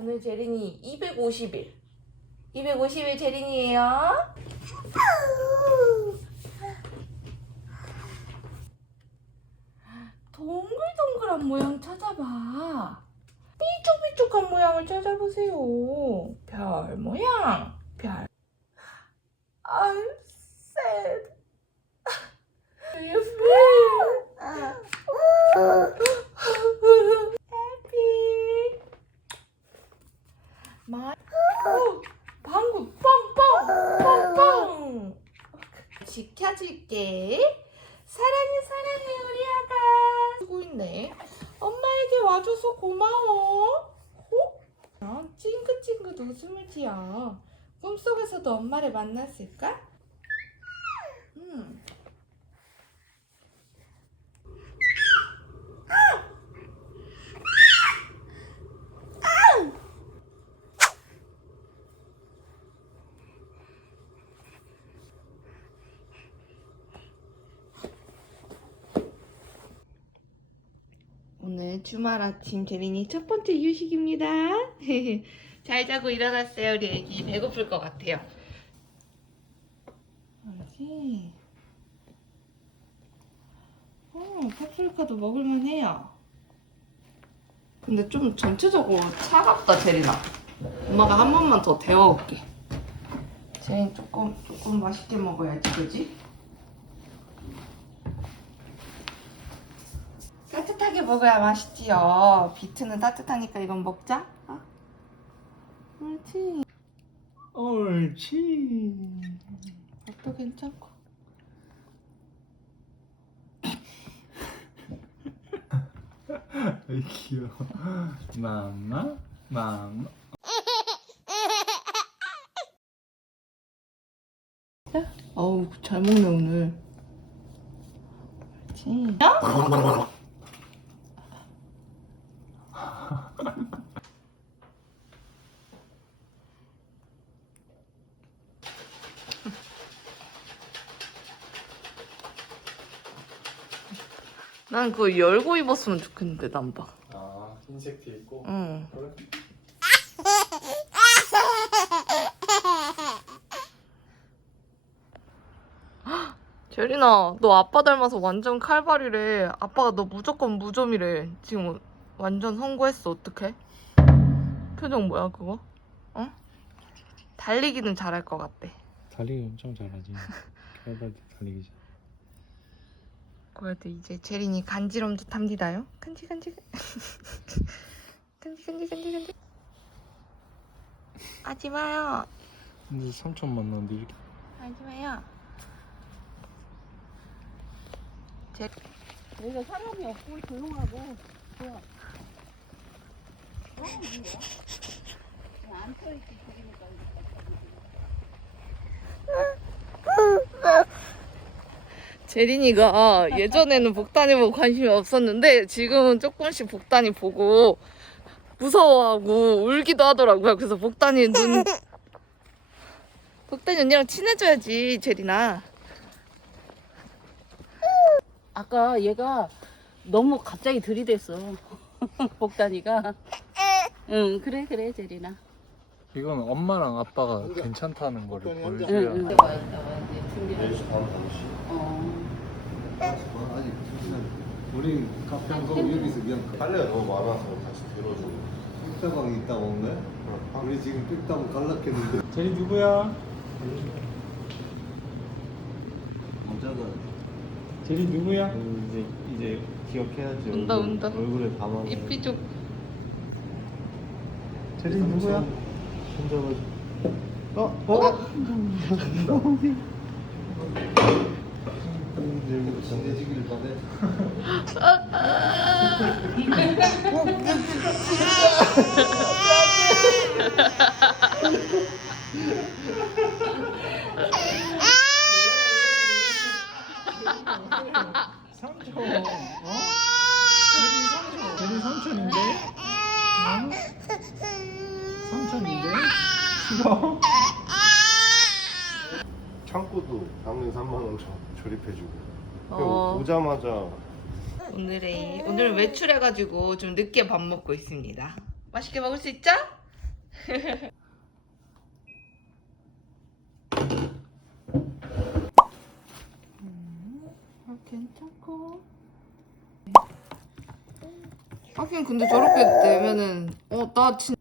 오늘 제린이 250일. 250일 제린이에요. 동글동글한 모양 찾아봐. 삐쭉삐쭉한 모양을 찾아보세요. 별 모양. 별. I'm sad. Do you feel happy? 마. 어, 방구 뻥뻥 뻥뻥. 지켜줄게. 사랑해 사랑해 우리 아가. 쓰고 있네. 엄마에게 와줘서 고마워. 어? 아, 웃음을 지어. 꿈속에서도 엄마를 만났을까? 음. 오늘 주말 아침 제린이 첫 번째 휴식입니다. 잘 자고 일어났어요, 우리 애기. 배고플 것 같아요. 알지? 어, 파프리카도 먹을만 해요. 근데 좀 전체적으로 차갑다, 제린아. 엄마가 한 번만 더 데워올게. 제린 조금, 조금 맛있게 먹어야지, 그지? 따뜻하게 먹어야 맛있지요. 비트는 따뜻하니까 이건 먹자. 어? 옳지. 옳지. 밥도 괜찮고. 아이 귀여워. 맘마, 맘마. 어우 잘 먹네 오늘. 옳지. 난 그거 열고 입었으면 좋겠는데 남바. 아 흰색 티 있고. 응. 그래? 제린아, 너 아빠 닮아서 완전 칼발이래. 아빠가 너 무조건 무좀이래. 지금 완전 선고했어. 어떡해? 표정 뭐야 그거? 어? 달리기는 잘할 것 같대. 달리기 엄청 잘하지. 개발도 달리기 잘. 그래도 이제 제린이 간지럼 듯합니다요. 간지 간지 간지 간지 간지 간지. 하지 마요. 근데 삼촌 만났는데 이렇게. 하지 마요. 제 여기가 사람이 없고 조용하고 좋아. 어, 뭐야? 안 떠있지, 죽이니까. 제린이가 예전에는 복단이 보고 관심이 없었는데 지금은 조금씩 복단이 보고 무서워하고 울기도 하더라고요. 그래서 복단이 눈 복단이 언니랑 친해져야지 제린아. 아까 얘가 너무 갑자기 들이댔어. 복단이가. 응, 그래, 그래, 제리나. 이건 엄마랑 아빠가 괜찮다는 거를 응, 보여줘야. 응. 나와, 나와, 이제 준비하고. 어. 우리 카페 한거 여기서 그냥 빨래가 너무 많아서 다시 들어줘. 뚝딱하게 있다 먹네. 우리 지금 뚝딱 갈락했는데. 제리 누구야? 모자가 제리 누구야? 이제 이제 기억해야지. 운다, 얼굴, 운다. 얼굴에 담아. 입이 좀 제리 누구야? 손잡아줘. 어? 어? 이제 친해지길 바래. 삼촌. 어? 제리 삼촌. 제리 삼촌인데? 어? 삼촌인데? 싫어? 당근 3만 원 조- 조립해주고. 어. 오자마자 오늘의 오늘 외출해가지고 좀 늦게 밥 먹고 있습니다. 맛있게 먹을 수 있죠? 아, 괜찮고. 하긴 근데 저렇게 되면은 어나 진.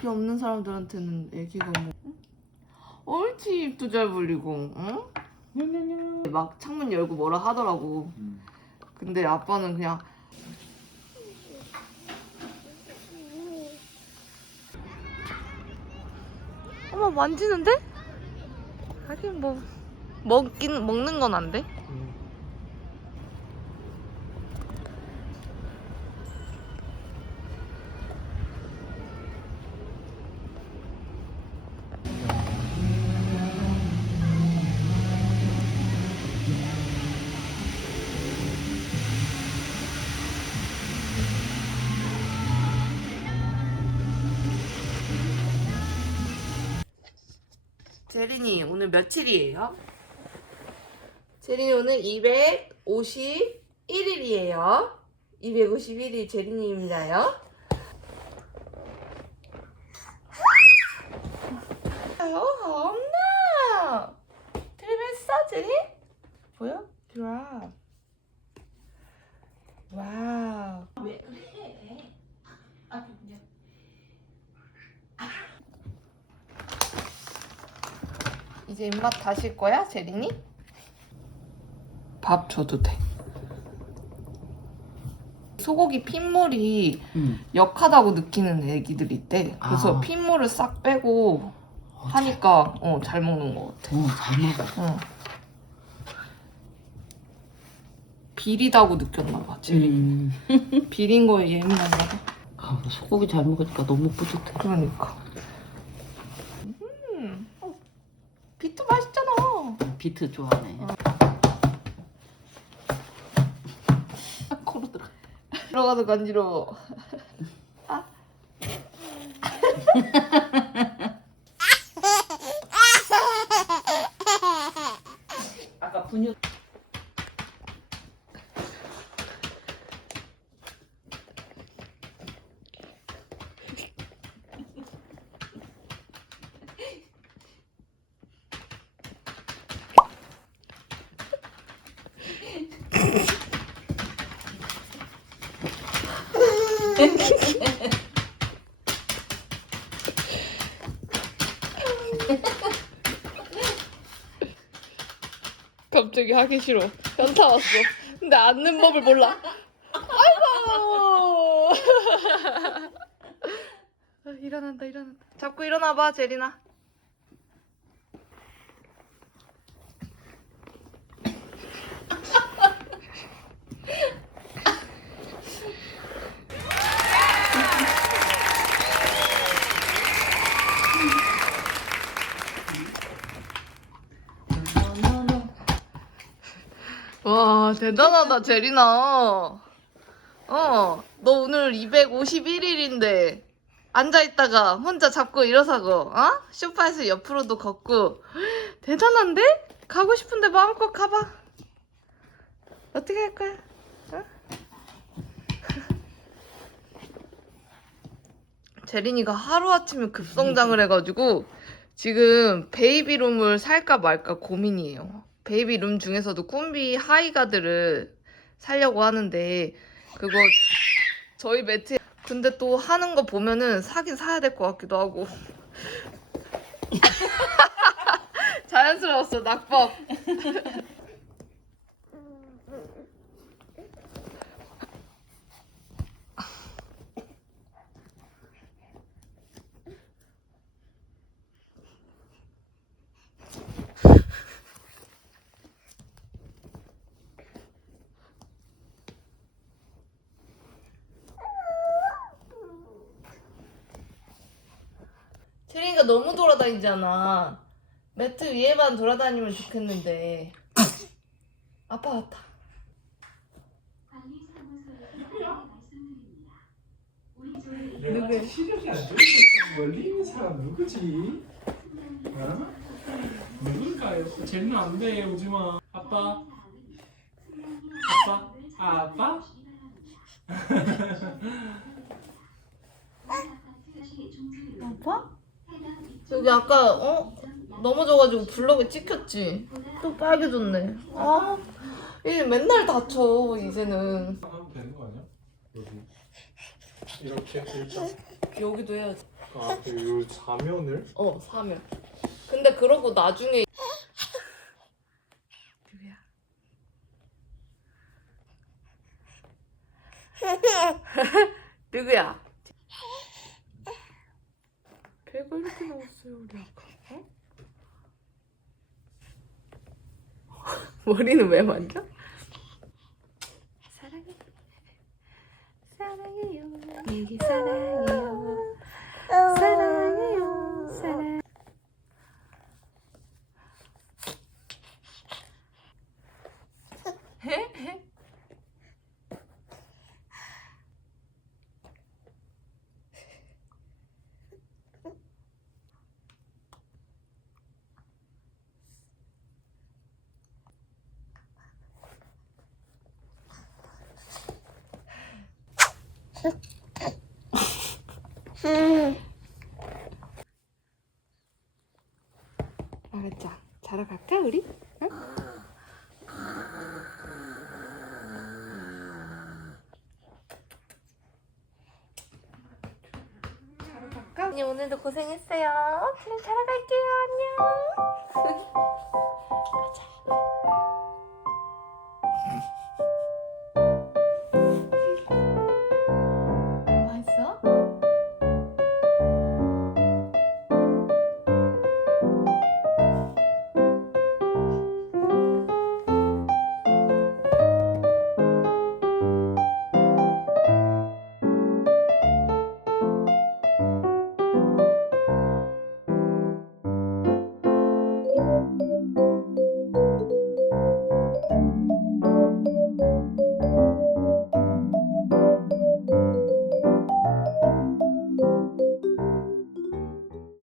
애기 없는 사람들한테는 애기가 뭐 옳지 입도 잘 벌리고 응? 막 창문 열고 뭐라 하더라고 근데 아빠는 그냥 어머 만지는데? 하긴 뭐 먹긴 먹는 건 안 돼. 제린이 오늘 며칠이에요? 제린이 오늘 251일이에요. 251일 제린이입니다요. 아유, 엄마! 드림했어, 제린? 보여? 드랍. 와우. 이제 입맛 다실 거야, 제린이? 밥 줘도 돼. 소고기 핏물이 역하다고 느끼는 애기들이 있대. 그래서 아. 핏물을 싹 빼고 하니까 어, 잘 먹는 것 같아. 어, 잘 먹어. 응. 비리다고 느꼈나 봐, 제린이. 음. 비린 거에 예민한가 봐. 아, 소고기 잘 먹으니까 너무 뿌듯해. 그러니까. 음. 어, 비트 맛있잖아. 비트 좋아하네. 코로 들어가. 들어가도 간지러워. 아 갑자기 하기 싫어. 현타 왔어. 근데 앉는 법을 몰라. 아이고. 아, 일어난다, 일어난다. 자꾸 일어나봐, 제리나. 와, 대단하다, 제리나. 어, 너 오늘 251일인데, 앉아있다가 혼자 잡고 일어서고, 어? 소파에서 옆으로도 걷고. 대단한데? 가고 싶은데 마음껏 가봐. 어떻게 할 거야? 어? 제린이가 하루아침에 급성장을 해가지고, 지금 베이비룸을 살까 말까 고민이에요. 베이비 룸 중에서도 꿈비 하이가드를 살려고 하는데 그거 저희 매트 근데 또 하는 거 보면은 사긴 사야 될 것 같기도 하고. 자연스러웠어 낙법 체린이가 너무 돌아다니잖아. 매트 위에만 돌아다니면 좋겠는데. 아빠 같아. 내가 시력이 안 멀리 있는 사람 누구지? 어? 누굴까요? 쟤는 안 돼, 오지마. 아빠. 아빠. 아빠? 아파? 여기 아까 어 넘어져가지고 블럭에 찍혔지. 또 빨개졌네. 아 이게 맨날 다쳐 이제는. 하면 되는 거 아니야? 여기 이렇게 일단 여기도 해야지. 그 앞에 요 사면을 어 사면. 근데 그러고 나중에. 누구야? 배가 이렇게 나왔어요 우리 아까. 어? 머리는 왜 만져? 사랑해. 사랑해요. 얘기 사랑해요. 사랑. 알았자. 자러 갈까 우리? 응? 갈까? 언니 오늘도 고생했어요. 그럼 자러 갈게요. 안녕.